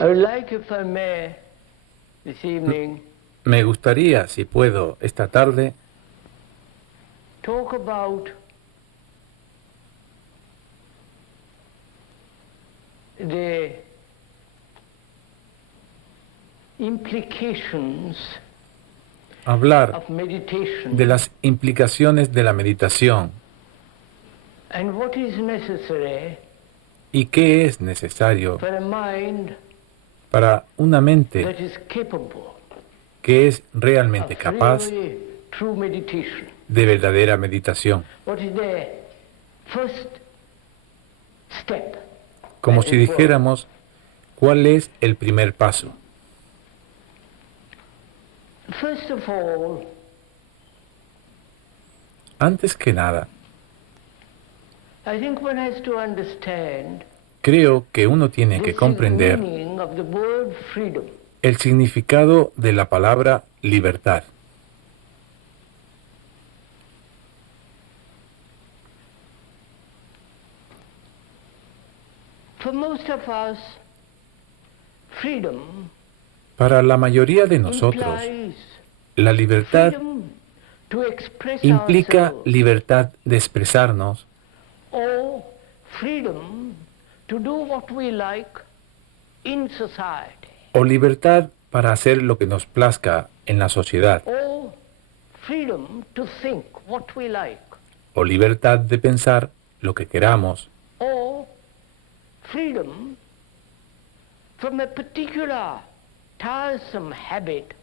I would like, if I may, this evening, Me gustaría, si puedo, esta tarde, talk about the implications hablar of meditation de las implicaciones de la meditación and what is necessary y qué es necesario for a mind para una mente that is capable que es of realmente capaz really true meditation. de verdadera meditación. What is the first step? Como as si it were? dijéramos, ¿cuál es el primer paso? First of all, Antes que nada, I think one has to understand creo que uno tiene the que comprender meaning of the word freedom. el significado de la palabra libertad. For most of us, freedom Para la mayoría de nosotros, implies la libertad freedom to express implica ourselves, libertad de expresarnos or freedom to do what we like in society, o libertad para hacer lo que nos plazca en la sociedad or freedom to think what we like, o libertad de pensar lo que queramos or freedom from a particular tiresome habit,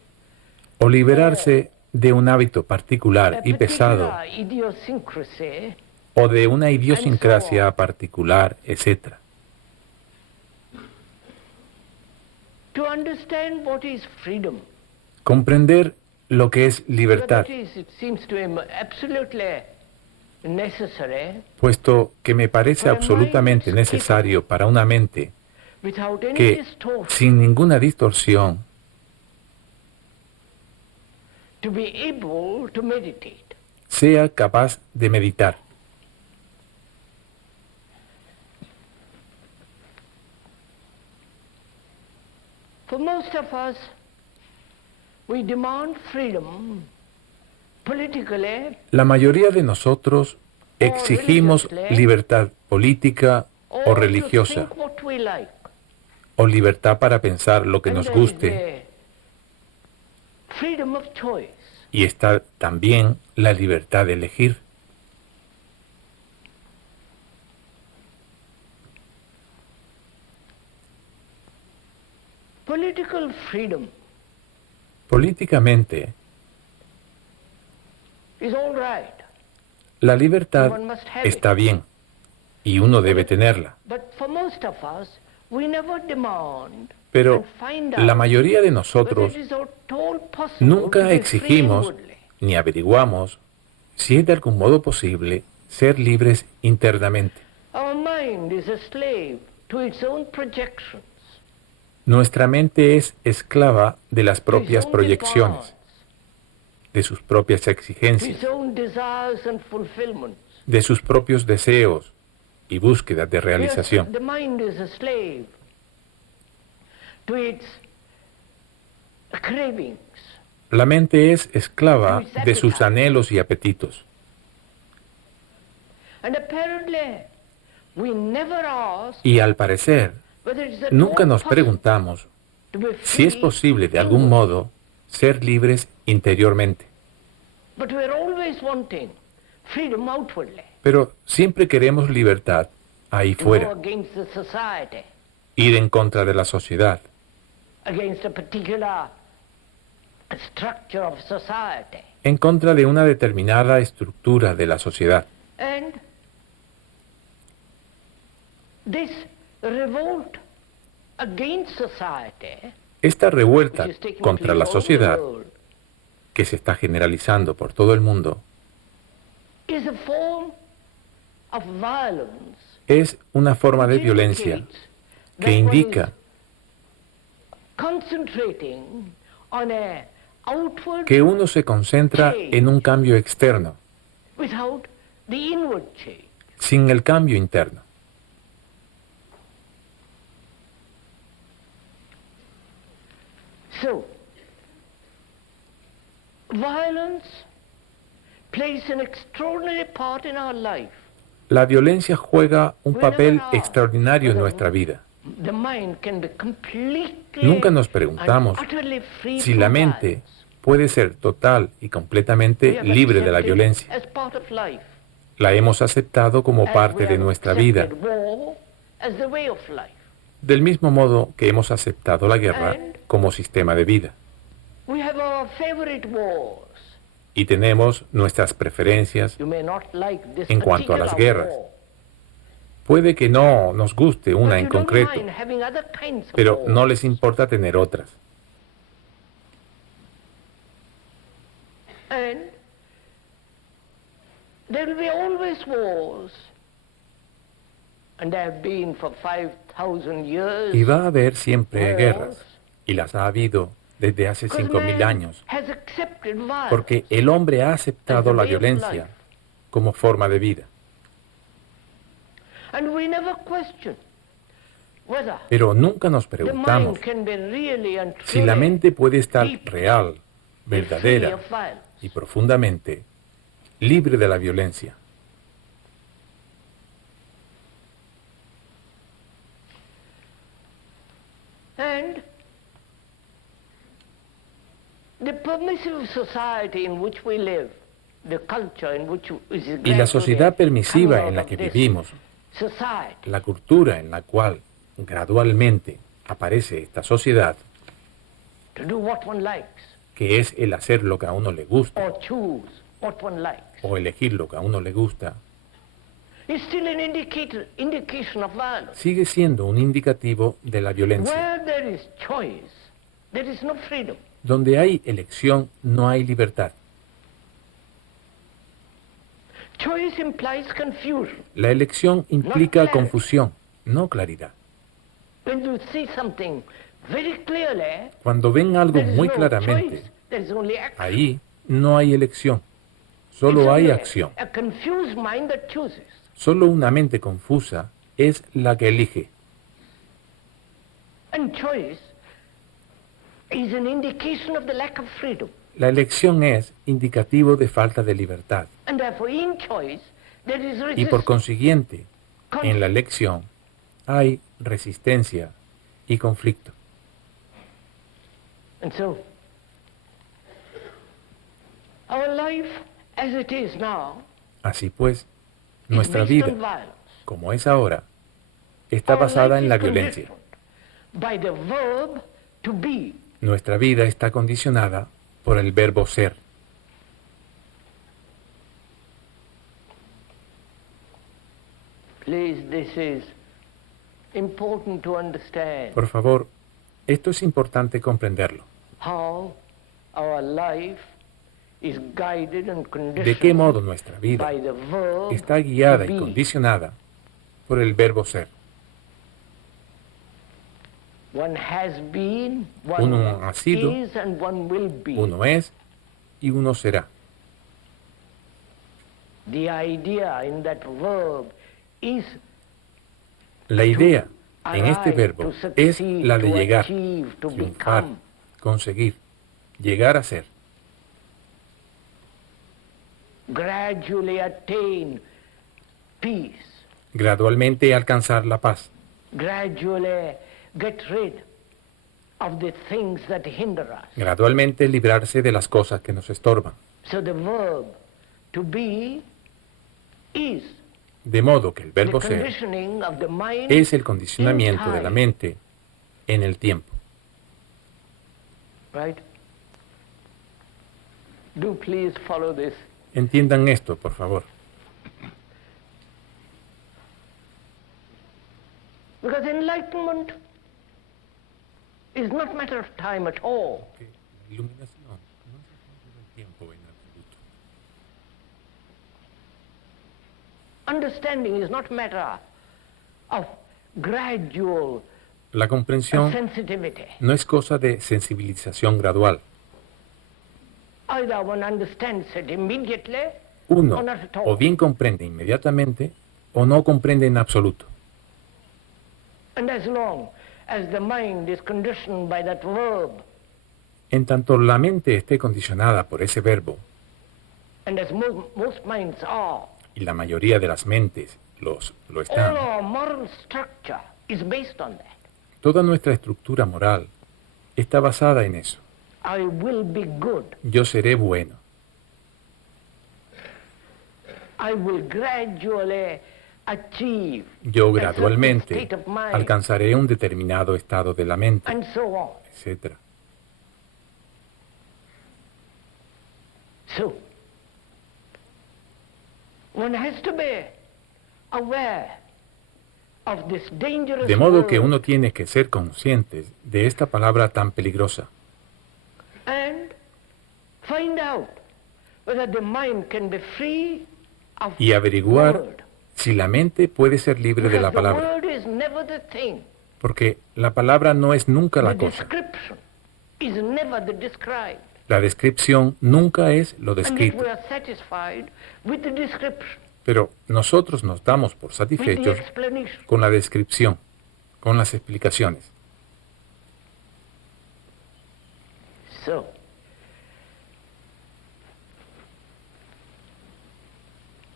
o liberarse de un hábito particular a y pesado particular idiosyncrasy, o de una idiosincrasia particular, etc. to understand what is freedom. Comprender lo que es libertad, That is, it seems to him absolutely necessary, puesto que me parece absolutamente necesario para una mente without any que, distortion, sin ninguna distorsión, to be able to meditate. sea capaz de meditar. For most of us, we demand freedom politically La mayoría de nosotros exigimos libertad política o or to religiosa, think what we like. o libertad para pensar lo que And nos there is guste, the freedom of choice. y está también la libertad de elegir. Political freedom Políticamente, is all right, la libertad one must have it. está bien, y uno debe tenerla, But for most of us, we never demand pero and find la out mayoría de whether nosotros it is at all possible to nunca be exigimos free inwardly. ni averiguamos si es de algún modo posible ser libres internamente. Our mind is a slave to its own projections, Nuestra mente es esclava de las to its propias own proyecciones, demands, de sus propias to exigencias, its own desires and fulfillments. de sus propios deseos y búsquedas de Yes, realización. the mind is a slave to its cravings. La mente es esclava de sus anhelos y apetitos. And apparently, we never ask Y al parecer, whether it's at nunca all nos possible preguntamos to be si es free posible de algún inwardly. modo ser libres interiormente. But we're always wanting freedom outwardly, Pero siempre queremos libertad ahí to go fuera, against the society, ir en contra de la sociedad, against a particular structure of society. en contra de una determinada estructura de la sociedad. And this revolt against society, Esta which revuelta is taking contra place la all over the sociedad, world, que se está generalizando por todo el mundo, is a form of violence es una forma de which violencia indicates que that one indica is concentrating on a outward que uno se concentra en un cambio externo, without the inward change. sin el cambio interno. So, violence plays an extraordinary part in our life. La violencia juega un papel extraordinario en nuestra vida. The mind can be completely Nunca nos preguntamos and utterly free si from la mente violence. puede ser total y We completamente have libre de la accepted violencia. as part of life, La hemos aceptado como as parte we de have nuestra vida, accepted war as the way of life. del mismo modo que hemos aceptado la guerra como sistema de vida. We have our favorite wars. Y tenemos nuestras preferencias You may not like this en cuanto a las particular guerras. war, Puede que no nos guste una but en you don't concreto, mind having other kinds of pero wars. no les importa tener otras. And there will be always wars. And there have been for 5,000 years. Y va a haber siempre wars, guerras, y las ha habido desde hace because 5.000 man años, has accepted violence. porque el hombre ha aceptado la violencia como forma de vida. And we never question whether Pero nunca nos the preguntamos mind can be really and si la truly mente puede estar deep, real, free verdadera of violence. y profundamente libre de la violencia. And the permissive society in which we live, the culture in which is Y la sociedad permisiva coming en la out que of this vivimos, society, la cultura en la cual gradualmente aparece esta sociedad, to do what one likes que es el hacer lo que a uno le gusta or choose what one likes, o elegir lo que a uno le gusta, is still an indication of violence. sigue siendo un indicativo de la violencia. Where there is choice, there is no freedom. Donde hay elección, no hay libertad. Choice implies confusion. La elección implica confusión, no claridad. When you see something very clearly, Cuando ven algo there is muy no claramente, choice, there is only action. ahí no hay elección, It's solo hay only acción. a confused mind that chooses. Solo una mente confusa es la que elige. And choice is an indication of the lack of freedom. La elección es indicativo de falta de libertad And therefore in choice there is y por resistance. consiguiente, en la elección hay resistencia y conflicto. And so, our life as it is now Así pues, is nuestra based vida, on violence. como es ahora, está Our basada life en la is violencia. conditioned by the verb to be. Nuestra vida está condicionada por el verbo ser. Please, this is important to understand Por favor, esto es importante comprenderlo. how our life is guided and De qué modo conditioned nuestra vida by the verb está guiada to y be. condicionada por el verbo ser. One has been, one Uno ha sido, is, and one will be. Uno es y uno será. The idea in that verb is La idea en este arrive, verbo to es succeed, la de to llegar, achieve, to triunfar, become. conseguir, llegar a ser. Gradually attain peace, Gradualmente alcanzar la paz. gradually get rid of the things that hinder us. Gradualmente librarse de las cosas que nos estorban. So the verb to be is De modo que el the verbo ser conditioning of the mind es el condicionamiento de la in time, mente en el tiempo. right? Do please follow this. Entiendan esto, por favor. Because enlightenment is not matter of time at all. La iluminación no es asunto del tiempo en absoluto. Understanding is not matter of gradual La comprensión sensitivity. no es cosa de sensibilización gradual. Either one understands it immediately Uno or not at all. o bien comprende inmediatamente o no comprende en absoluto. And as long as the mind is conditioned by that verb En tanto la mente esté condicionada por ese verbo, and as most minds are, y la mayoría de las mentes lo all están, our moral structure is based on that. toda nuestra estructura moral está basada en eso. I will be good. Yo seré bueno. I will gradually achieve Yo a certain gradualmente state of mind, alcanzaré un determinado estado de la mente, and so on. etc. So, one has to be aware of this dangerous De modo que word uno tiene que ser consciente de esta palabra tan peligrosa and find out whether the mind can be free of y averiguar word. si la mente puede ser libre de la Because the palabra, word is never the thing. porque la palabra no es nunca The la cosa. description is never the described. La descripción nunca es lo And yet descrito, we are satisfied with the description, pero nosotros nos damos por with the satisfechos explanation. con la descripción, con las explicaciones. So,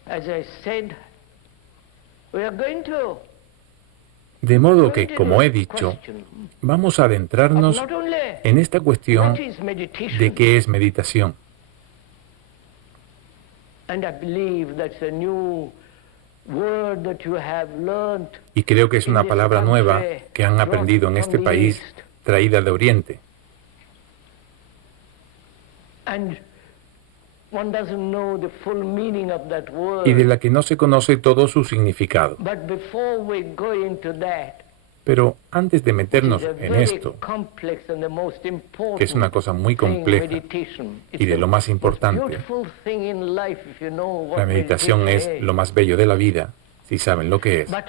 as I said, we are going to De modo go que, into como he this dicho, question vamos a of adentrarnos not only en esta cuestión what is meditation, de qué es meditación. and I believe that's a new word that you have learned, Y creo que es una palabra nueva que han aprendido en este país, traída de Oriente. and one doesn't know the full meaning of that word. Y de la que no se conoce todo su significado. But before we go into that, Pero antes de which meternos is a en very esto, complex and the most important que es una cosa muy thing, compleja meditation. y de lo más importante, Beautiful thing in life if you know what la meditación meditation es lo más bello de la vida, si saben lo que es. But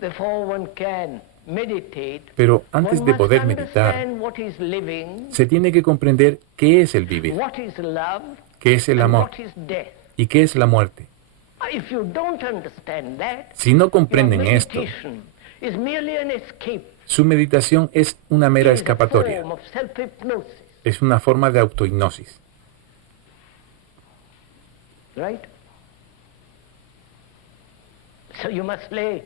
before one can meditate, Pero antes one de must poder meditar, understand what is living, se tiene que comprender qué es el vivir, what is love, qué es el and amor what is death. y qué es la muerte. If you don't understand that, Si no your comprenden esto, meditation is merely an escape. su meditación es una mera It is a escapatoria, form of self-hypnosis, es una forma de autohipnosis. right? So you must lay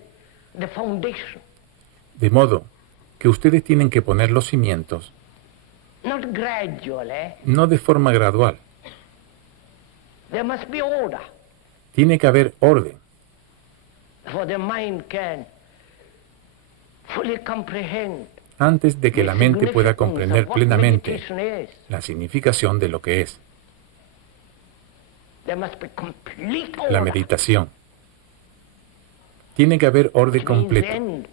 the foundation, De modo que ustedes tienen que poner los cimientos, not gradually. no de forma gradual. There must be order, Tiene que haber orden, for the mind can fully comprehend antes de que la mente pueda comprender plenamente meditation is. la significación de lo que es There must be complete la order. meditación. Tiene que haber orden Which means the completo, end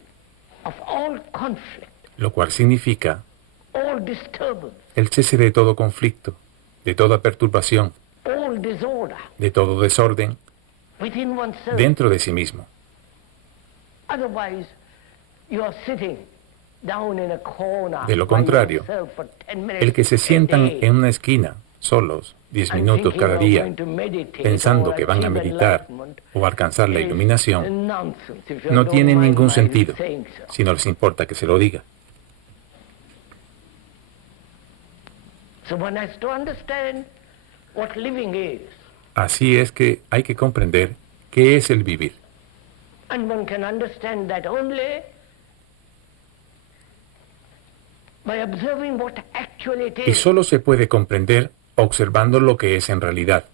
of all conflict, lo cual significa all disturbance, el cese de todo conflicto, de toda perturbación, all disorder de todo desorden within oneself. dentro de sí mismo. Otherwise, you are sitting down in a corner De lo by contrario, yourself for 10 minutes El que se a sientan day en una esquina, solos, 10 and minutos thinking cada you're día, going to meditate pensando or que van a achieve meditar enlightenment o alcanzar la is iluminación, nonsense, if you no don't tiene mind ningún my sentido, saying so. si no les importa que se lo diga. So one has to understand what living is, Así es que hay que comprender qué es el vivir. and one can understand that only by observing what actually it Y is. solo se puede comprender observando lo que es en realidad,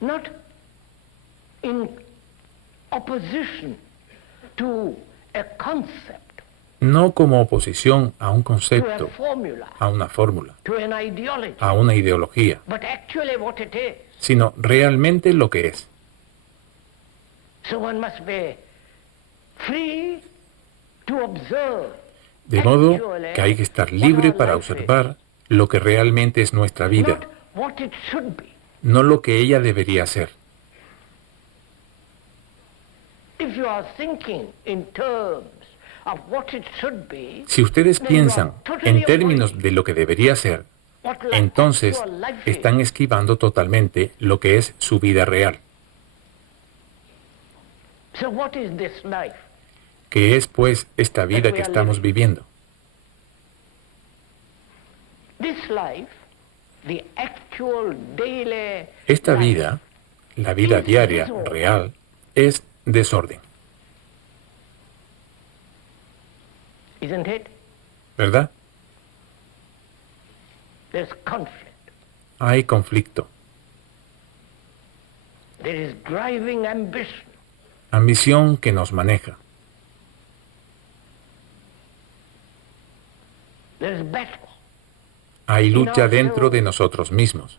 Not in opposition to a concept, no como oposición a un to a concepto, formula, a una fórmula, to an ideology, a una ideología, but actually what it is. sino realmente lo que es. So one must be free to observe. De modo que hay que estar libre para observar lo que realmente es nuestra vida, Not what it should be. no lo que ella debería ser. If you are thinking in terms of what it should be, Si ustedes then you are piensan totally en términos avoiding de lo que debería ser, what entonces actual life is. están esquivando totalmente lo que es su vida real. So what is this life? ¿Qué es, pues, esta vida que estamos viviendo? This life, the actual daily Esta life, vida, la vida diaria, real, es desorden, isn't it? ¿verdad? There's conflict. Hay conflicto, There is driving ambition. ambición que nos maneja, There is battle. hay lucha dentro de nosotros mismos,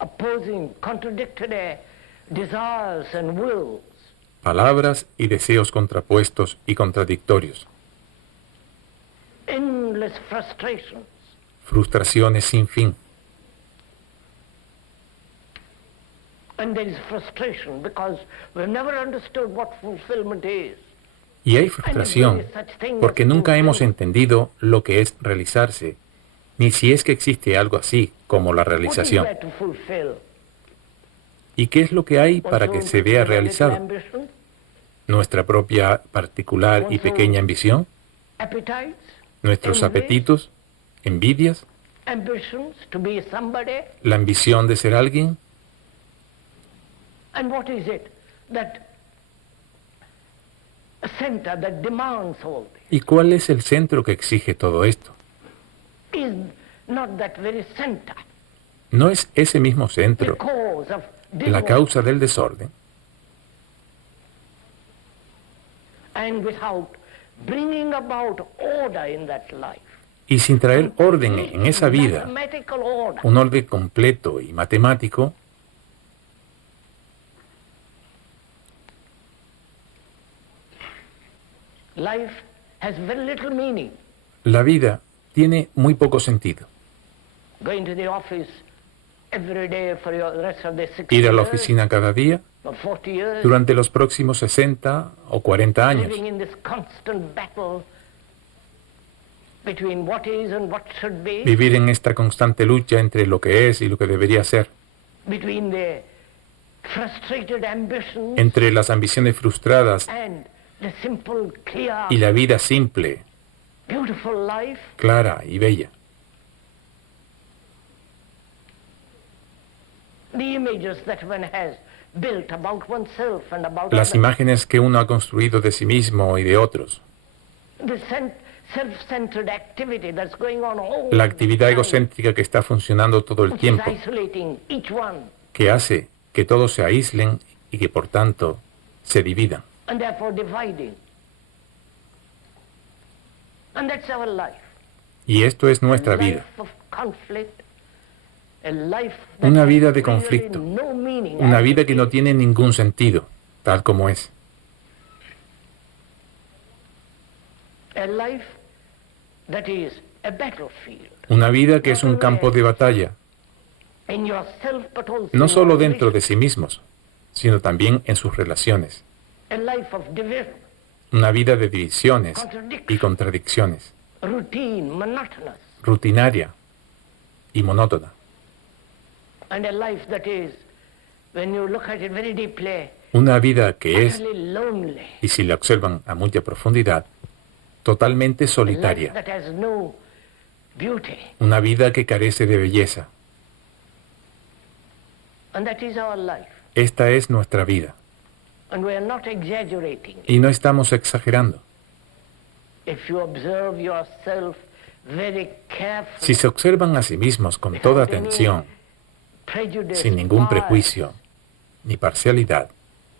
Opposing, contradictory desires and wills. palabras y deseos contrapuestos y contradictorios, Endless frustrations. frustraciones sin fin. And there is frustration because we've never understood what fulfillment is. Y hay frustración porque nunca hemos entendido lo que es realizarse, ni si es que existe algo así como la What is realización. there to fulfill? ¿Y qué es lo que hay para que One's se own vea little realizado? ambition, ¿Nuestra propia particular y pequeña ambición? appetites, ¿Nuestros envy, apetitos? ¿Envidias? ambitions to be somebody. ¿La ambición de ser alguien? And what is it that a center that demands all this? ¿Y cuál es el centro que exige todo esto? Is not that very center ¿No es ese mismo the centro cause of la disorder? causa del desorden? And without bringing about order in that life, Y sin traer orden en esa vida, mathematical order, un orden completo y matemático, life has very little meaning. la vida tiene muy poco sentido. Going to the office every day for the rest of the 60 Ir a la years, oficina cada día or 40 years, durante los próximos 60 o 40 años, living in this constant battle between what is and what should be, vivir en esta constante lucha entre lo que es y lo que debería ser, between the frustrated ambitions entre las ambiciones frustradas and the simple, clear, y la vida simple, beautiful life. clara y bella. The images that one has built about oneself and about Las others. imágenes que uno ha construido de sí mismo y de otros, The self-centered activity that's going on all la actividad the time, egocéntrica que está funcionando todo el which is tiempo, isolating each one que hace que todos se aíslen y que por tanto se dividan. and therefore dividing. And that's our life. Y esto es A nuestra life vida, of conflict, a life that una has vida de really conflicto, no meaning una as vida it que no is. tiene ningún sentido, tal como es. A life that is a battlefield. Una vida que es un campo de batalla, In yourself, but also no in solo your dentro de relations. sí mismos, sino también en sus relaciones. A life of division, Una vida de divisiones y contradicciones, routine, monotonous, rutinaria y monótona. and a life that is, when you look at it very deeply, Una vida que es, utterly lonely. y si la observan a mucha profundidad, totalmente A life solitaria. that has no beauty. Una vida que carece de belleza. And that is our life. Esta es nuestra vida. And we are not exaggerating. Y no estamos exagerando. If you observe yourself very carefully, Si se observan a sí mismos con toda atención, prejudice, sin ningún bias, prejuicio ni parcialidad,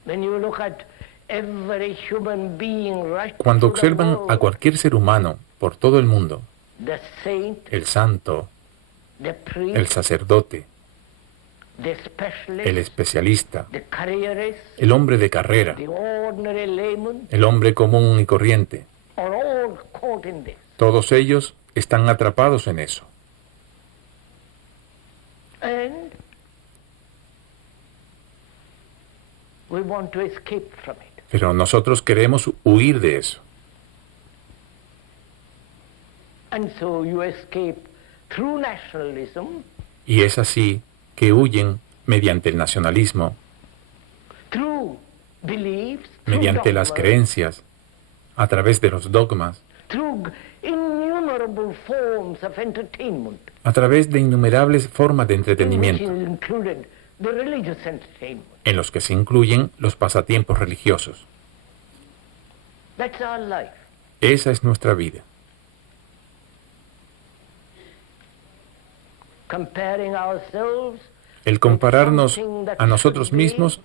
when you look at every human being right cuando through the observan a world, cualquier ser humano por todo el mundo, the saint, el santo, the priest, el sacerdote, the specialist, el especialista, the careerist, el hombre de carrera, the ordinary layman, el hombre común y corriente, are all caught in this. todos ellos están atrapados en eso. And we want to escape from it. Pero nosotros queremos huir de eso. And so you escape through nationalism, Y es así que huyen mediante el nacionalismo, through beliefs, through mediante las dogmas, creencias, a través de los dogmas, through innumerable innumerable forms of entertainment, a través de innumerables formas de in which entretenimiento, is included the religious entertainment. en los que se incluyen los pasatiempos religiosos. That's our life. Esa es nuestra vida. Comparing ourselves, El compararnos a nosotros mismos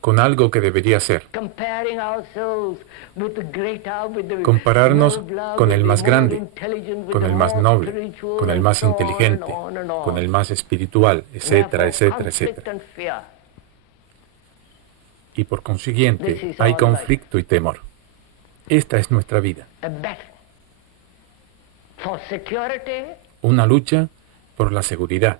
con algo que debería ser. comparing ourselves with the greater, with the Compararnos nobler, con with el the más more grande, intelligent, with con the el más more noble, spiritual, con el and más so on inteligente, and on. con el más espiritual, etcétera, Therefore, etcétera, conflict etcétera. and fear. Y por consiguiente, This is hay our conflicto y temor. Esta es nuestra vida. A battle for security, Una lucha por la seguridad.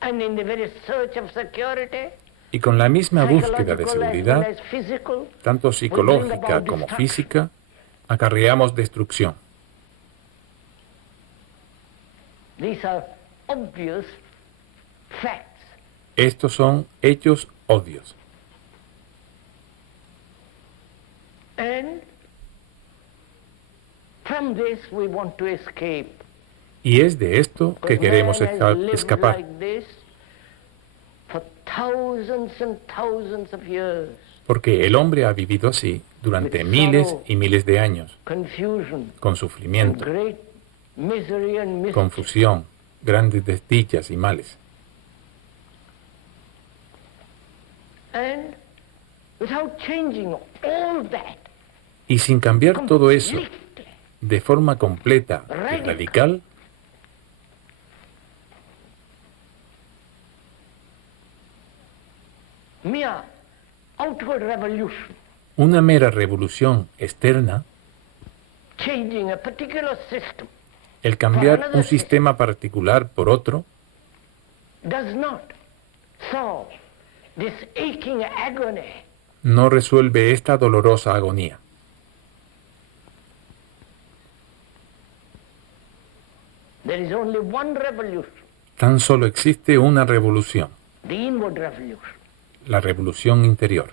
and in the very search of security, Y con la misma búsqueda de psychological as well seguridad, as physical, tanto psicológica como física, acarreamos destrucción. these are obvious facts. Estos son hechos obvios. And from this we want to escape. Y es de esto que Because queremos man has lived escapar. like this for thousands and thousands of years. Porque el hombre ha vivido así durante miles y miles de años, Confusion con and sufrimiento, great misery and mischief. confusión, grandes desdichas y males. And without changing all that Y sin cambiar todo eso completely, de forma completa y radical, mere outward revolution, una mera revolución externa, changing a particular system, el cambiar un sistema particular por otro, does not solve this aching agony. no resuelve esta dolorosa agonía. There is only one revolution, Tan solo existe una revolución, the inward revolution. la revolución interior.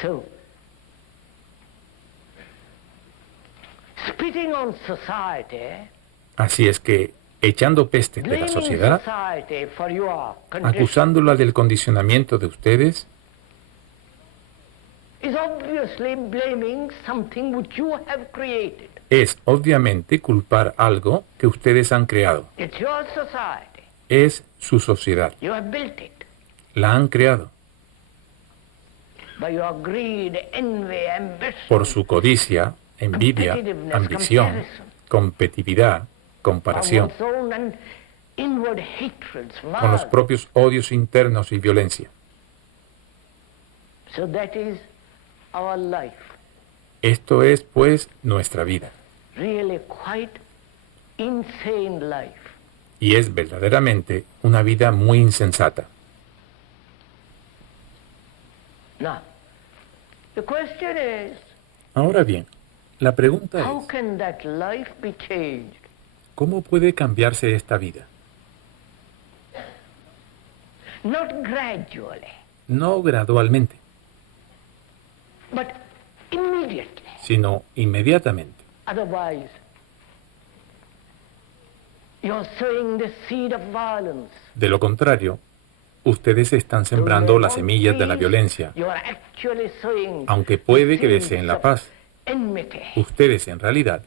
So, spitting on society, Así es que, echando pestes de la blaming sociedad, society for your condition, acusándola del condicionamiento de ustedes, is obviously blaming something which you have created. es obviamente culpar algo que ustedes han creado. It's your society. Es su sociedad. You have built it La han creado by your greed, envy, ambition, por su codicia, envidia, ambición, competitividad, comparación, one's own and inward hatreds, con los violence. propios odios internos y violencia. So that is our life. Esto es, pues, nuestra vida. Really quite insane life. Y es verdaderamente una vida muy insensata. Now, the question is, Ahora bien, la pregunta how es, can that life be changed? ¿cómo puede cambiarse esta vida? Not gradually, No gradualmente, but immediately. sino inmediatamente. Otherwise, you're sowing the seed of violence. De lo contrario, ustedes están sembrando las semillas de la violencia, You are actually sowing aunque puede que the deseen la seeds paz. of enmity, Ustedes, en realidad,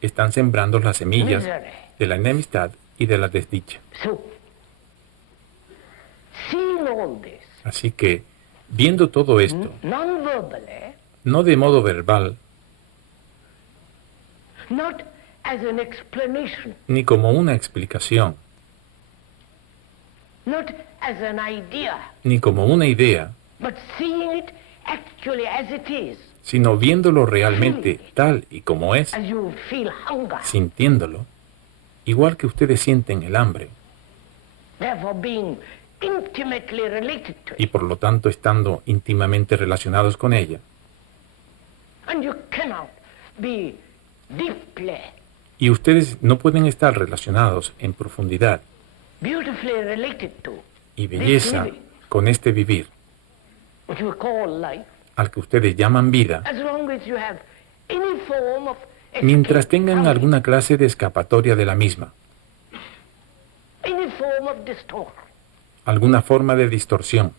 están sembrando las semillas misery. de la enemistad y de la desdicha. So, seeing all this, Así que, viendo todo esto, non-verbally, no de modo verbal, not as an explanation, ni como una explicación, not as an idea, ni como una idea, but seeing it actually as it is, sino viéndolo realmente tal y como es, as you feel hunger, sintiéndolo, igual que ustedes sienten el hambre, therefore being intimately related to y it. por lo tanto estando íntimamente relacionados con ella. And you cannot be deeply, Y ustedes no pueden estar relacionados en profundidad beautifully related to y this belleza living, con este vivir, which we call life, al que ustedes llaman vida, as long as you have any form of mientras escape tengan from it, alguna clase de escapatoria de la misma, any form of distortion. alguna forma de distorsión.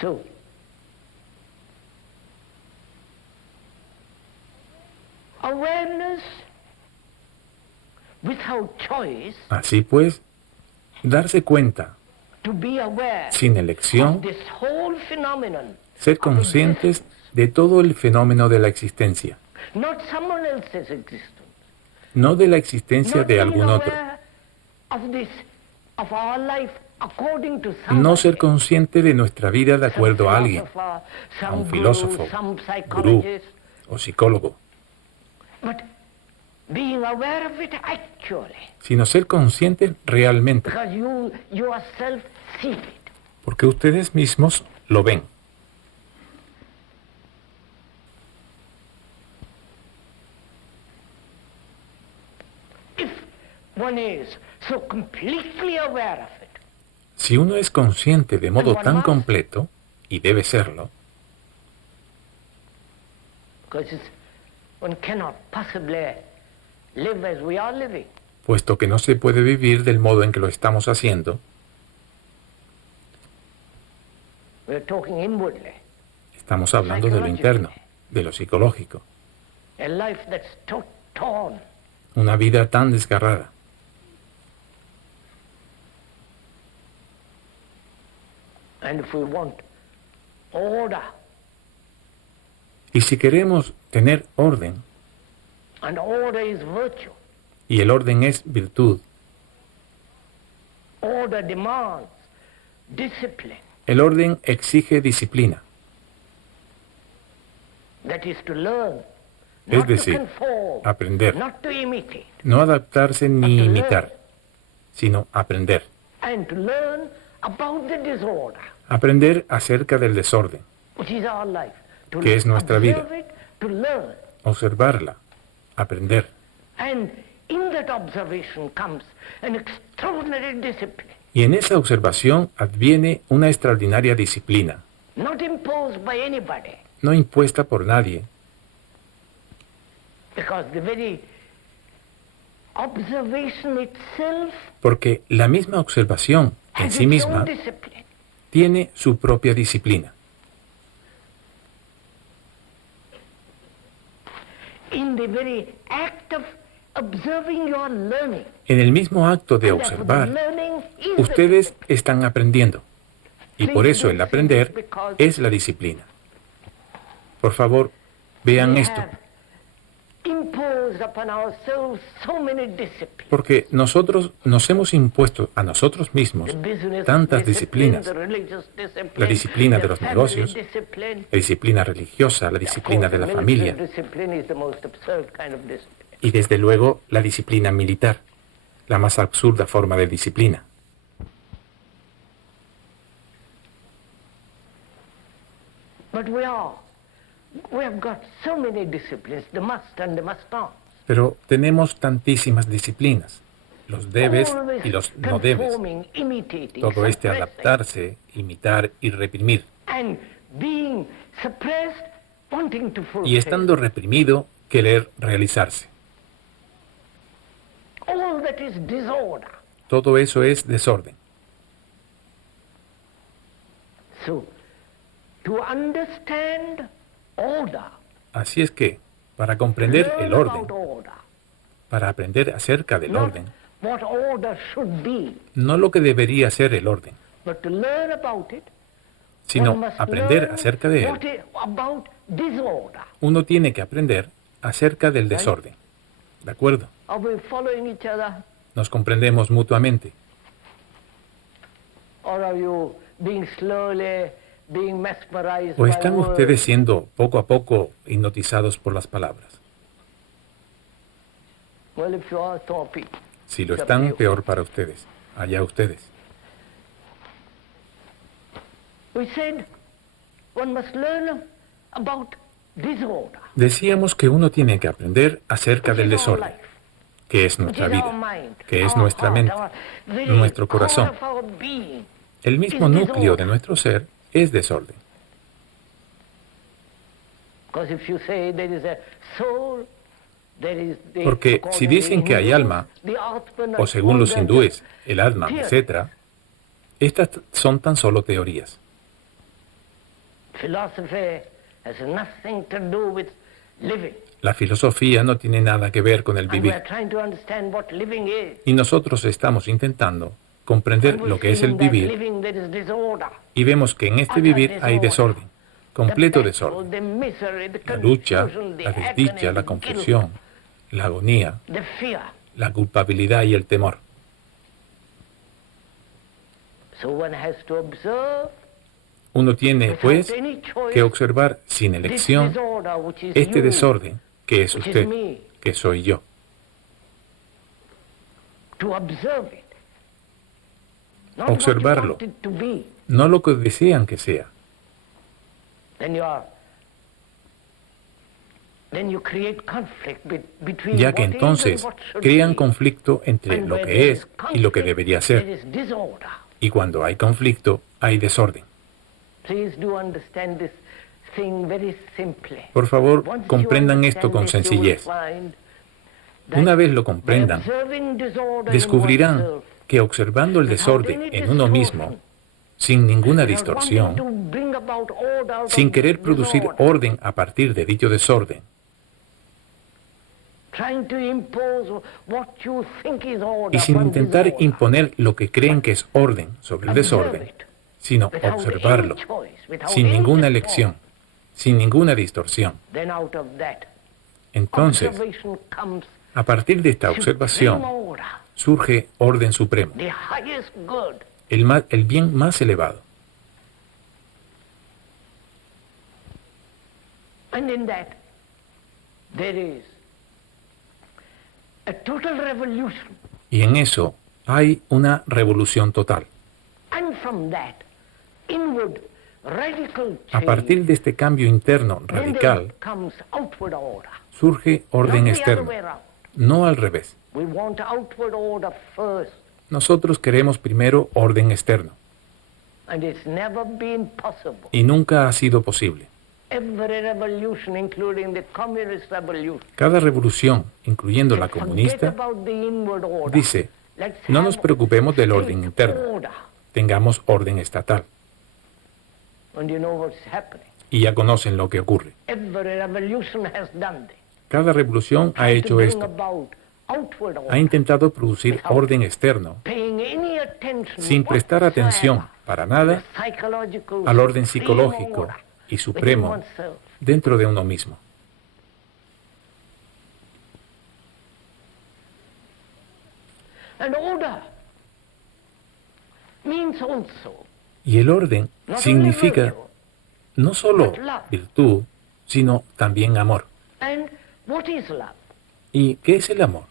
So, awareness without choice, Así pues, darse cuenta, to be aware sin elección, of this whole phenomenon, ser conscientes de todo el fenómeno de la existencia, not someone else's existence, no de la existencia not de being algún otro. aware of this, of our life according to No ser somebody, consciente de nuestra vida de some acuerdo a alguien, philosopher, a some un guru, filósofo, some gurú psychologist, o psicólogo, but being aware of it actually, sino ser conscientes realmente, because you yourself see it. porque ustedes mismos lo ven. If one is so completely aware of it, Si uno es consciente de modo tan completo, y debe serlo, because one cannot possibly live as we are living. puesto que no se puede vivir del modo en que lo estamos haciendo, We're talking inwardly. estamos hablando de lo interno, de lo psicológico, A life that's torn. una vida tan desgarrada. And if we want order, Y si queremos tener orden, and order is virtue, y el orden es virtud, order demands discipline. el orden exige disciplina, That is to learn, es not to decir, conform, aprender, not to imitate, no adaptarse ni imitar, sino aprender. and to learn about the disorder, Aprender acerca del desorden, which is our life. To que es nuestra vida. observe it, to learn. observarla, aprender. And in that observation comes an extraordinary discipline, Y en esa observación adviene una extraordinaria disciplina, not imposed by anybody, no impuesta por nadie, because the very observation itself porque la misma observación en has sí its misma own discipline. tiene su propia disciplina. In the very act of observing, you are learning. En el mismo acto de And therefore the observar, learning is the ustedes discipline. están aprendiendo. Y por eso el aprender es la disciplina. Por favor, vean We esto, have imposed upon ourselves so many disciplines. porque nosotros nos hemos impuesto a nosotros mismos The business tantas discipline, disciplinas, the religious discipline, la disciplina de the los family negocios, discipline. la disciplina religiosa, la disciplina de la familia Discipline is the most absurd kind of discipline. y desde luego la disciplina militar, la más absurda forma de disciplina. But we have got so many disciplines, the must and the must not. Pero tenemos tantísimas disciplinas, los debes Always y los no debes, conforming, imitating, todo este suppressing, adaptarse, imitar y reprimir, and being suppressed, wanting to fulfill. y estando reprimido, querer realizarse. All that is disorder. Todo eso es desorden. So, to understand order, Así es que, para comprender learn el orden, about order, para aprender acerca del not orden, what order should be, no lo que debería ser el orden, but to learn about it, one sino must aprender learn acerca de what él. is about disorder. Uno tiene que aprender acerca del desorden. ¿De acuerdo? Are we following each other, Nos comprendemos mutuamente. or are you being mesmerized ¿O by están words? ustedes siendo poco a poco hipnotizados por las palabras? Well, if you are, so be. Si lo están, peor para ustedes. Allá ustedes. We said one must learn about disorder. Decíamos que uno tiene que aprender acerca Which del is our desorden, life. que es nuestra vida, que es nuestra mente, nuestro corazón. El mismo núcleo de nuestro ser es desorden. Porque si dicen que hay alma, o según los hindúes, el alma, etc., estas son tan solo teorías. La filosofía no tiene nada que ver con el vivir. Y nosotros estamos intentando comprender lo que es el vivir y vemos que en este vivir hay desorden, completo desorden. La lucha, la desdicha, la confusión, la agonía, la culpabilidad y el temor. Uno tiene, pues, que observar sin elección este desorden que es usted, que soy yo. Observarlo, no lo que desean que sea. Ya que entonces crean conflicto entre lo que es y lo que debería ser. Y cuando hay conflicto, hay desorden. Por favor, comprendan esto con sencillez. Una vez lo comprendan, descubrirán que observando el desorden en uno mismo, sin ninguna distorsión, sin querer producir orden a partir de dicho desorden, y sin intentar imponer lo que creen que es orden sobre el desorden, sino observarlo, sin ninguna elección, sin ninguna distorsión. Entonces, a partir de esta observación, surge orden supremo, el bien más elevado. Y en eso hay una revolución total. A partir de este cambio interno radical, surge orden externo, no al revés. Nosotros queremos primero orden externo. Y nunca ha sido posible. Cada revolución, incluyendo la comunista, dice, no nos preocupemos del orden interno, tengamos orden estatal. Y ya conocen lo que ocurre. Cada revolución ha hecho esto. Ha intentado producir orden externo, sin prestar atención para nada al orden psicológico y supremo dentro de uno mismo. Y el orden significa no solo virtud, sino también amor. ¿Y qué es el amor?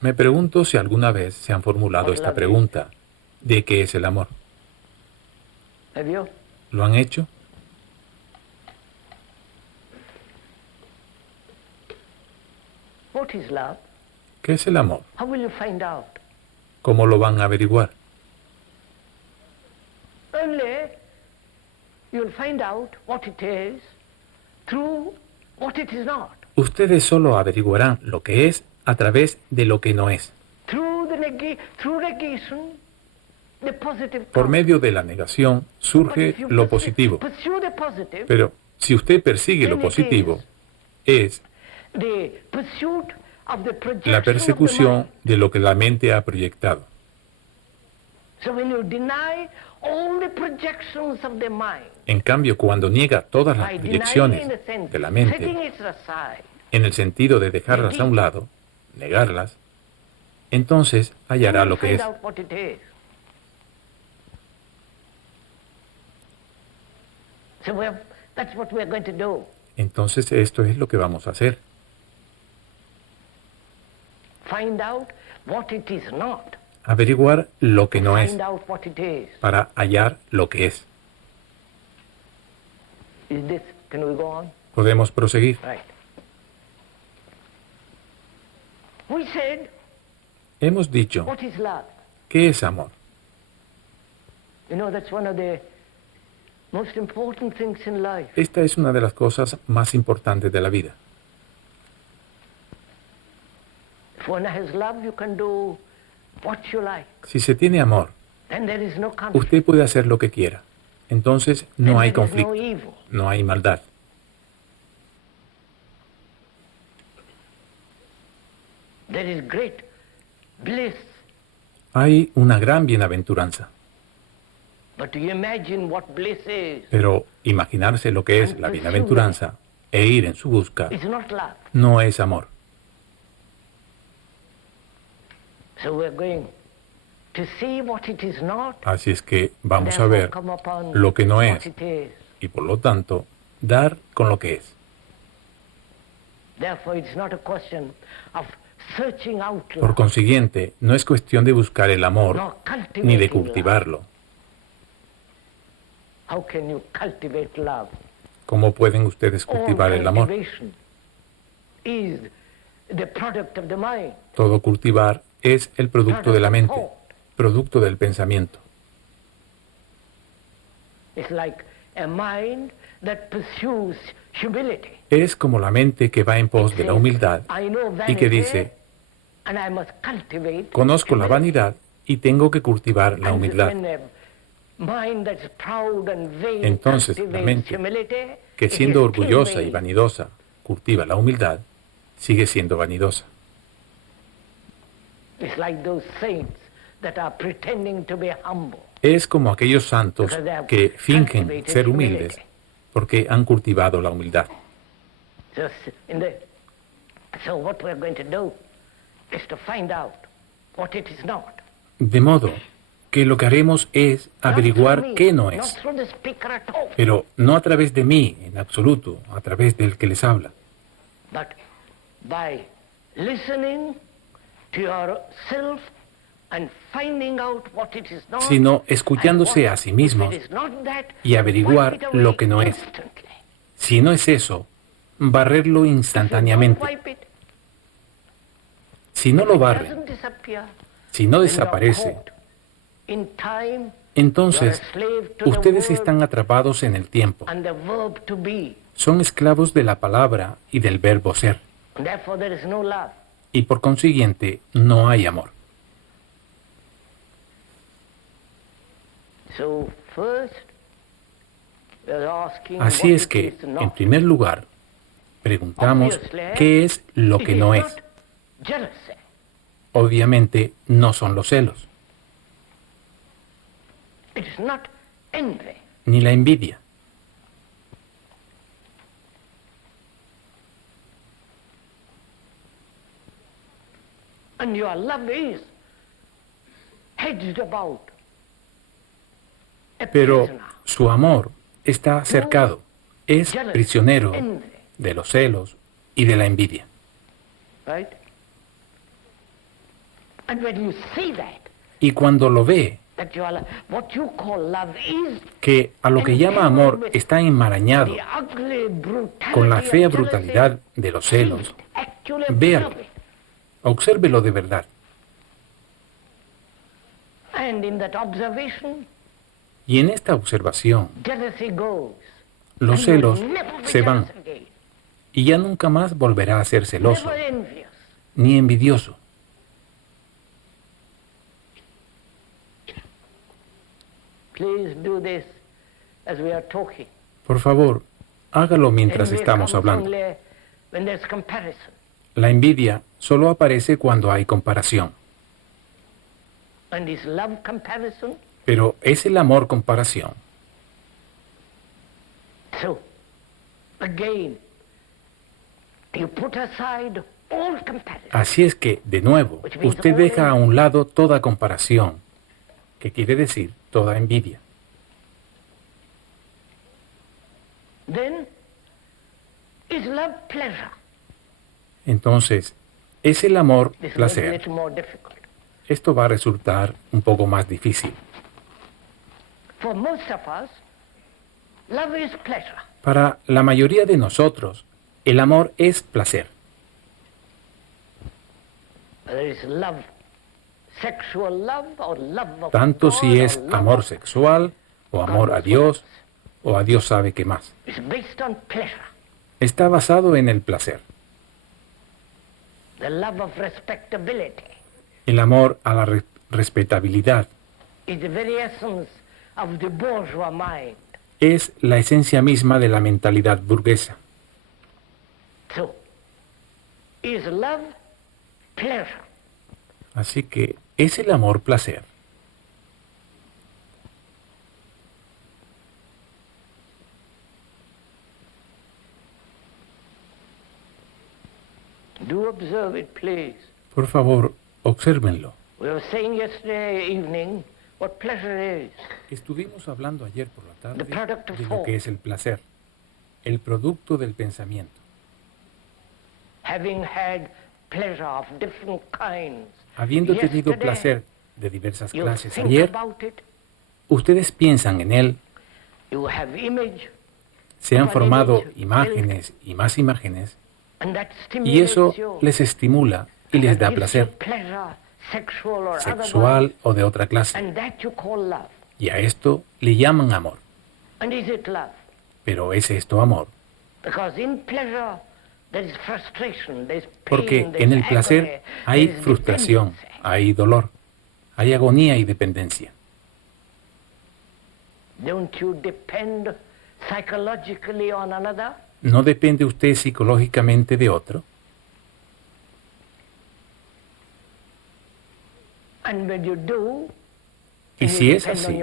Me pregunto si alguna vez se han formulado esta pregunta, ¿de qué es el amor? ¿Lo han hecho? ¿Qué es el amor? ¿Cómo lo van a averiguar? Ustedes solo averiguarán lo que es a través de lo que no es. Por medio de la negación surge lo positivo. Pero si usted persigue lo positivo, es la persecución de lo que la mente ha proyectado. En cambio, cuando niega todas las proyecciones de la mente, en el sentido de dejarlas a un lado, negarlas, entonces hallará lo que es. Entonces esto es lo que vamos a hacer. Averiguar lo que no es, para hallar lo que es. ¿Podemos proseguir? Hemos dicho, ¿qué es amor? Esta es una de las cosas más importantes de la vida. Si se tiene amor, usted puede hacer lo que quiera. Entonces no hay conflicto, no hay maldad. Hay una gran bienaventuranza. Pero imaginarse lo que es la bienaventuranza e ir en su busca no es amor. Así es que vamos a ver lo que no es y por lo tanto dar con lo que es. Por consiguiente, no es cuestión de buscar el amor ni de cultivarlo. ¿Cómo pueden ustedes cultivar el amor? Todo cultivar es el producto de la mente, producto del pensamiento. Es como la mente que va en pos de la humildad y que dice, conozco la vanidad y tengo que cultivar la humildad. Entonces, la mente, que siendo orgullosa y vanidosa, cultiva la humildad, sigue siendo vanidosa. Es como aquellos santos que fingen ser humildes porque han cultivado la humildad. De modo que lo que haremos es averiguar qué no es, pero no a través de mí en absoluto, a través del que les habla, sino escuchándose a sí mismos y averiguar lo que no es. Si no es eso, barrerlo instantáneamente. Si no lo barren, si no desaparece, entonces ustedes están atrapados en el tiempo. Son esclavos de la palabra y del verbo ser. Y por consiguiente, no hay amor. Así es que, en primer lugar, preguntamos qué es lo que no es. Obviamente, no son los celos, ni la envidia. Pero su amor está cercado, es prisionero de los celos y de la envidia. Y cuando lo ve, que a lo que llama amor está enmarañado con la fea brutalidad de los celos, véalo, obsérvelo de verdad. Y en esta observación, los celos se van y ya nunca más volverá a ser celoso ni envidioso. Por favor, hágalo mientras estamos hablando. La envidia solo aparece cuando hay comparación. Pero ¿es el amor comparación? Así es que, de nuevo, usted deja a un lado toda comparación, que quiere decir toda envidia. Entonces, ¿es el amor placer? Esto va a resultar un poco más difícil. Para la mayoría de nosotros, el amor es placer. Tanto si es amor sexual, o amor a Dios, o a Dios sabe qué más. Está basado en el placer. El amor a la respetabilidad es la esencia misma de la mentalidad burguesa. Así que, ¿es el amor placer? Por favor, obsérvenlo. Estuvimos hablando ayer por la tarde de lo que es el placer, el producto del pensamiento. Habiendo tenido placer de diversas clases ayer, ustedes piensan en él, se han formado imágenes y más imágenes, y eso les estimula y les da placer, sexual o de otra clase. Y a esto le llaman amor. Pero ¿es esto amor? Porque en el placer hay frustración, hay dolor, hay agonía y dependencia. ¿No depende usted psicológicamente de otro? Y si es así,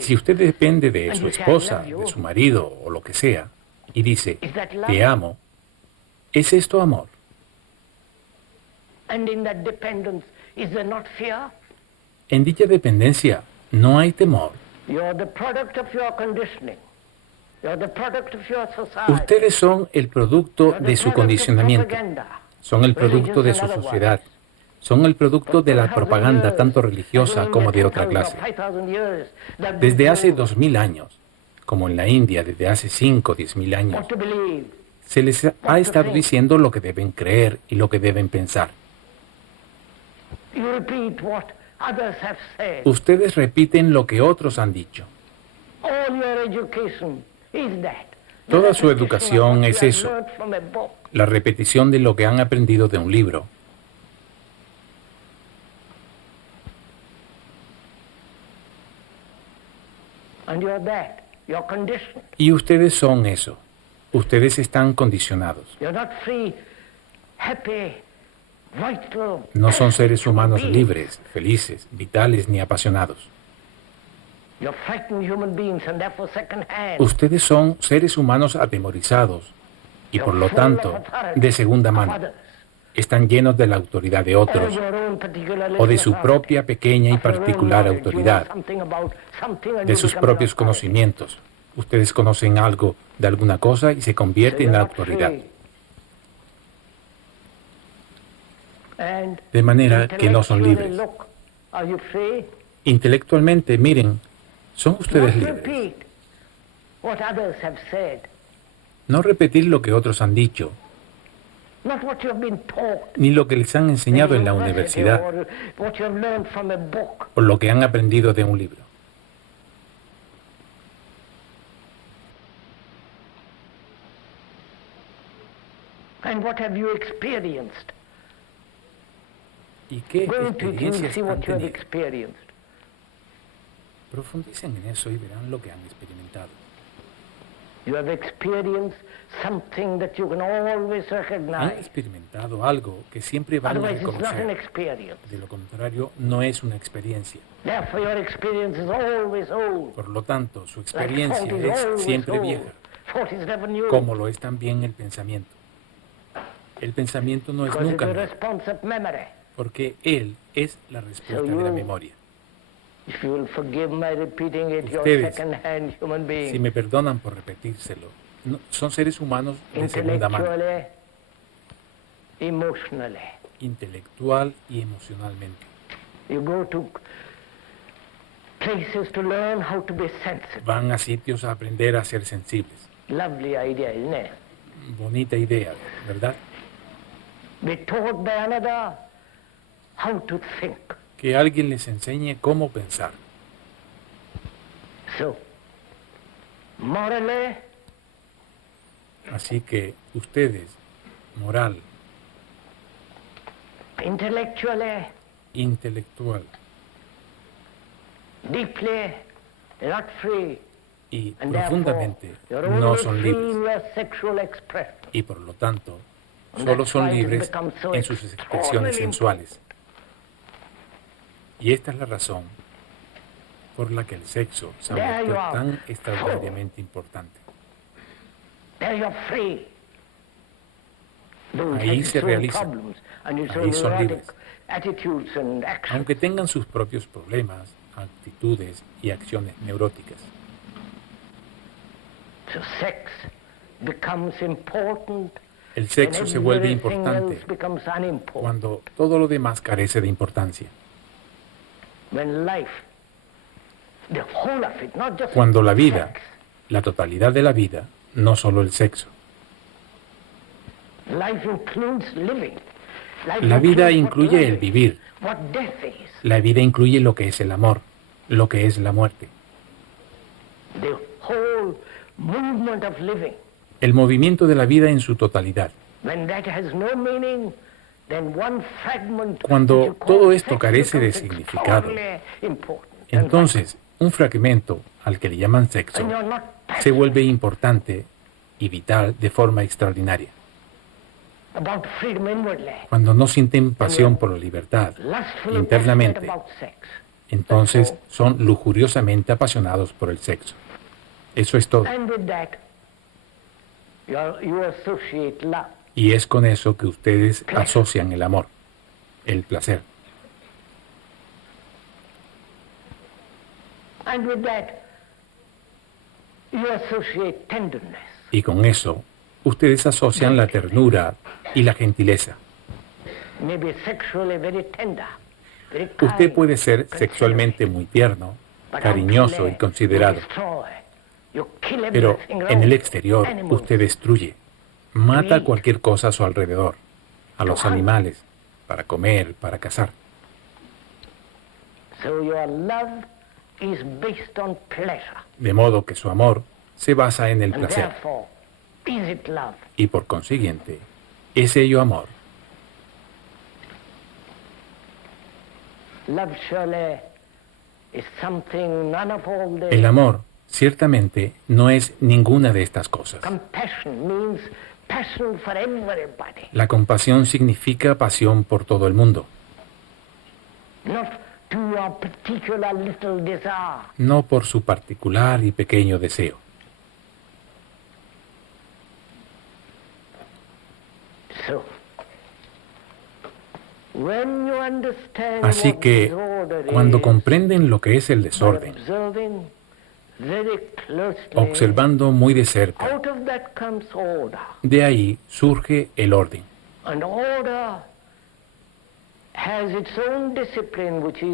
si usted depende de su esposa, de su marido o lo que sea, y dice, te amo, ¿es esto amor? En dicha dependencia no hay temor. Ustedes son el producto de su condicionamiento, son el producto de su sociedad, son el producto de la propaganda tanto religiosa como de otra clase. Desde hace 2000 años, como en la India desde hace 5 o 10.000 años, se les ha estado diciendo lo que deben creer y lo que deben pensar. Ustedes repiten lo que otros han dicho. Toda su educación es eso, la repetición de lo que han aprendido de un libro. Y ustedes son eso. Ustedes están condicionados. No son seres humanos libres, felices, vitales ni apasionados. Ustedes son seres humanos atemorizados y por lo tanto de segunda mano. Están llenos de la autoridad de otros o de su propia pequeña y particular autoridad, de sus propios conocimientos. Ustedes conocen algo de alguna cosa y se convierte en la autoridad. De manera que no son libres. Intelectualmente, miren, ¿son ustedes libres? No repetir lo que otros han dicho, ni lo que les han enseñado en la universidad, o lo que han aprendido de un libro. ¿Y qué experiencias han tenido? Profundicen en eso y verán lo que han experimentado. Han experimentado algo que siempre van a reconocer. De lo contrario, no es una experiencia. Por lo tanto, su experiencia es siempre vieja, como lo es también el pensamiento. El pensamiento no es nunca nuevo, porque él es la respuesta de la memoria. Ustedes, si me perdonan por repetírselo, son seres humanos de segunda mano, intelectual y emocionalmente. Van a sitios a aprender a ser sensibles. Lovely idea, isn't it? Bonita idea, ¿verdad? Be taught by another how to think. Que alguien les enseñe cómo pensar. So, morally, así que ustedes, moral, intellectually, intelectual, deeply, not free, y profundamente no son libres. Y por lo tanto, solo son libres en sus expresiones sensuales. Y esta es la razón por la que el sexo se ha vuelto tan extraordinariamente importante. Ahí se realizan, ahí son libres. Aunque tengan sus propios problemas, actitudes y acciones neuróticas. El sexo se vuelve importante cuando todo lo demás carece de importancia. Cuando la vida, la totalidad de la vida, no solo el sexo. La vida incluye el vivir. La vida incluye lo que es el amor, lo que es la muerte. El movimiento de la vida en su totalidad. Cuando todo esto carece de significado, entonces un fragmento, al que le llaman sexo, se vuelve importante y vital de forma extraordinaria. Cuando no sienten pasión por la libertad internamente, entonces son lujuriosamente apasionados por el sexo. Eso es todo. Y es con eso que ustedes asocian el amor, el placer. Y con eso, ustedes asocian la ternura y la gentileza. Usted puede ser sexualmente muy tierno, cariñoso y considerado, pero en el exterior usted destruye, mata cualquier cosa a su alrededor, a los animales, para comer, para cazar. De modo que su amor se basa en el placer. Y por consiguiente, ¿es ello amor? El amor, ciertamente, no es ninguna de estas cosas. La compasión significa pasión por todo el mundo. No por su particular y pequeño deseo. Así que, cuando comprenden lo que es el desorden, observando muy de cerca, de ahí surge el orden.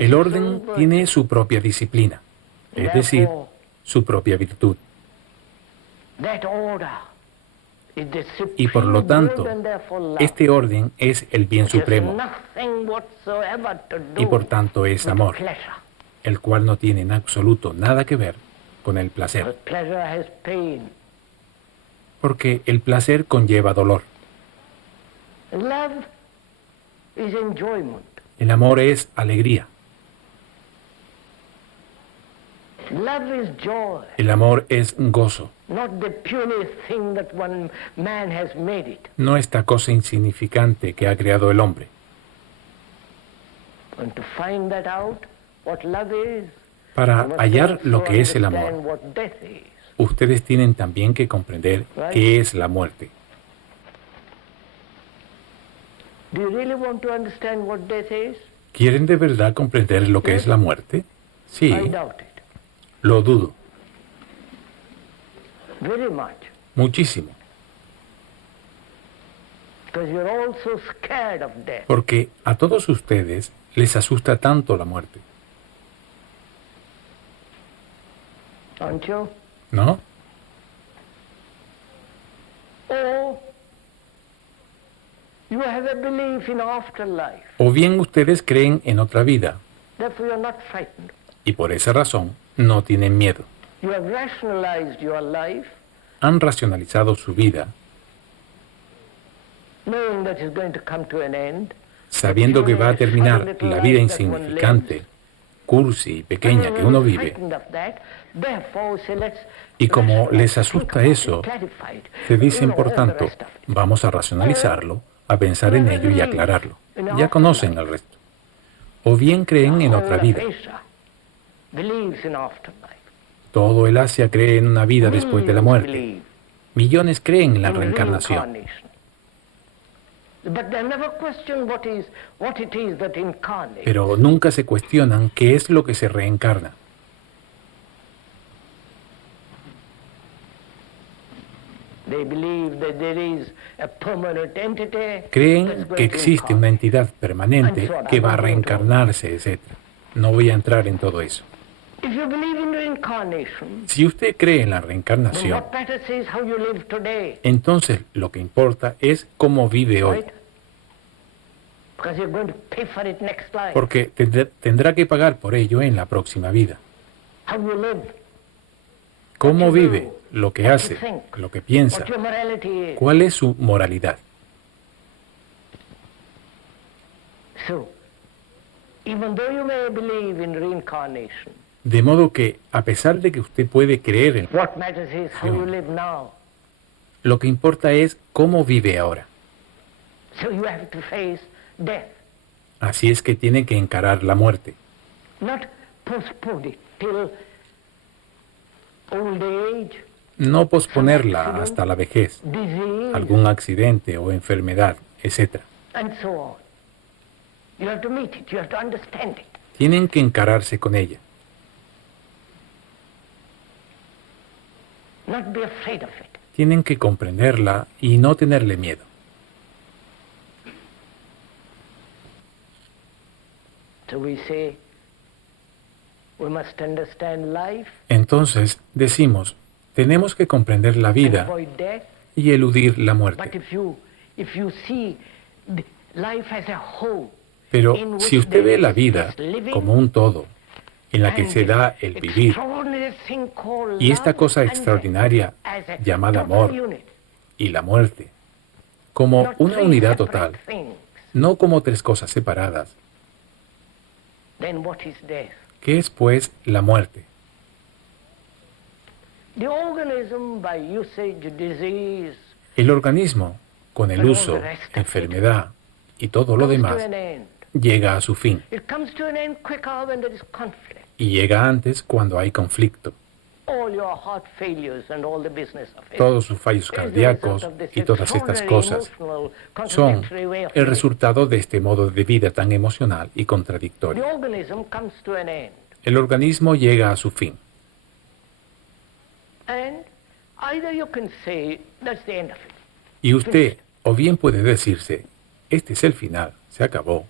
El orden tiene su propia disciplina, es decir, su propia virtud. Y por lo tanto, este orden es el bien supremo y por tanto es amor, el cual no tiene en absoluto nada que ver con el placer. Porque el placer conlleva dolor. El amor es alegría. El amor es gozo. No esta cosa insignificante que ha creado el hombre. Para hallar lo que es el amor, ustedes tienen también que comprender qué es la muerte. ¿Quieren de verdad comprender lo que es la muerte? Sí, lo dudo. Muchísimo. Porque a todos ustedes les asusta tanto la muerte. ¿No? O bien ustedes creen en otra vida. Y por esa razón no tienen miedo. Han racionalizado su vida, sabiendo que va a terminar la vida insignificante, cursi y pequeña que uno vive. Y como les asusta eso, se dicen, por tanto, vamos a racionalizarlo, a pensar en ello y aclararlo. Ya conocen el resto. O bien creen en otra vida. Todo el Asia cree en una vida después de la muerte. Millones creen en la reencarnación. Pero nunca se cuestionan qué es lo que se reencarna. Creen que existe una entidad permanente que va a reencarnarse, etc. No voy a entrar en todo eso. Si usted cree en la reencarnación, entonces lo que importa es cómo vive hoy. Porque tendrá que pagar por ello en la próxima vida. ¿Cómo vive? Lo que hace, lo que piensa. ¿Cuál es su moralidad? De modo que, a pesar de que usted puede creer en lo que importa es cómo vive ahora. Así es que tiene que encarar la muerte. No posponerla hasta la vejez, algún accidente o enfermedad, etc. Tienen que encararse con ella. Tienen que comprenderla y no tenerle miedo. Entonces decimos, tenemos que comprender la vida y eludir la muerte. Pero si usted ve la vida como un todo, en la que se da el vivir, y esta cosa extraordinaria llamada amor y la muerte, como una unidad total, no como tres cosas separadas, ¿qué es pues la muerte? El organismo, con el uso, enfermedad y todo lo demás, llega a su fin. Y llega antes cuando hay conflicto. Todos sus fallos cardíacos y todas estas cosas son el resultado de este modo de vida tan emocional y contradictorio. El organismo llega a su fin. Y usted, o bien puede decirse, este es el final, se acabó.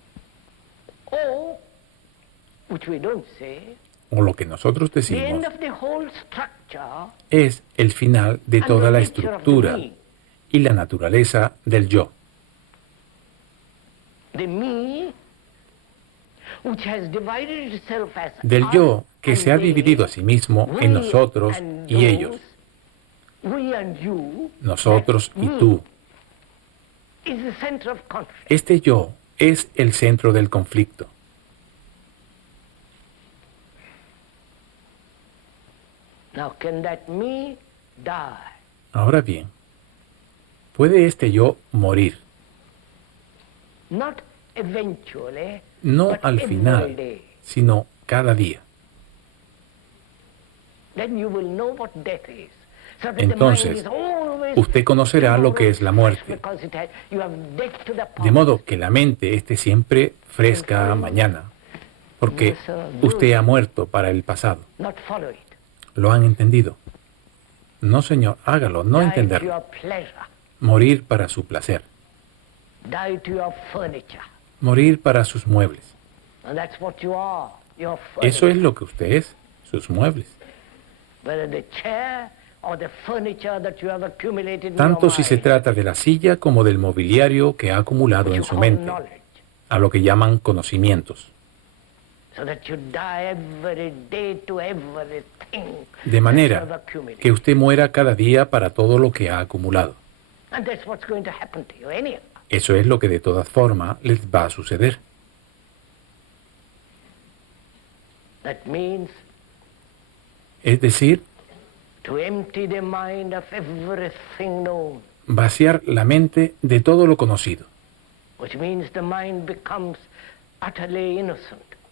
O lo que nosotros decimos es el final de toda la estructura y la naturaleza del yo. Del yo que se ha dividido a sí mismo en nosotros y ellos, nosotros y tú. Este yo es el centro del conflicto. Ahora bien, ¿puede este yo morir? No al final, sino cada día. Entonces, usted conocerá lo que es la muerte. De modo que la mente esté siempre fresca mañana, porque usted ha muerto para el pasado. ¿Lo han entendido? No, señor, hágalo, no entenderlo. Morir para su placer. Morir para sus muebles. Eso es lo que usted es, sus muebles. tanto si se trata de la silla como del mobiliario que ha acumulado en su mente, a lo que llaman conocimientos. De manera que usted muera cada día para todo lo que ha acumulado. Eso es lo que de todas formas les va a suceder. Es decir, vaciar la mente de todo lo conocido.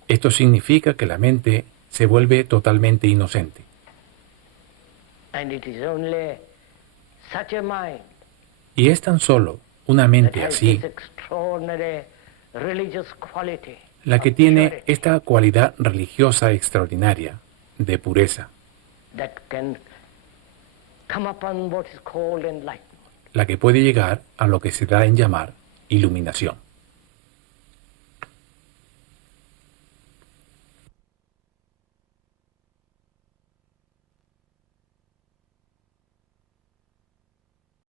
Esto significa que la mente se vuelve totalmente inocente. Y es tan solo una mente así la que tiene esta cualidad religiosa extraordinaria de pureza, la que puede llegar a lo que se da en llamar iluminación.